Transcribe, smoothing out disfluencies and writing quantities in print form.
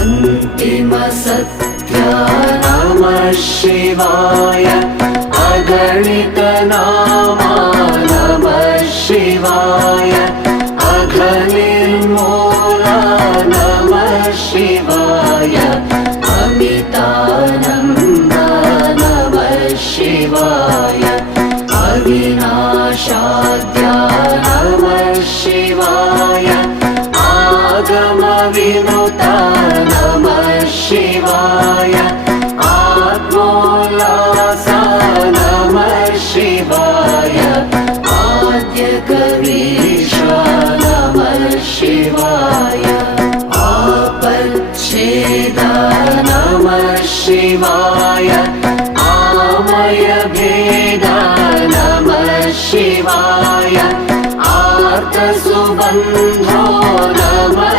अन्तिमसत्य नमः शिवाय अगणितनामा नमः शिवाय अघनिर्मूला नमः शिवाय अमितानन्द नमः शिवाय अविनाशाद्या नमः शिवाय आगमविनुता नमः शिवाय आत्मोल्लासा नमः शिवाय आद्यकवीशा नमः शिवाय आपच्छेदा नमः शिवाय आमयभेदा नमः शिवाय आर्तसुबन्धो नमः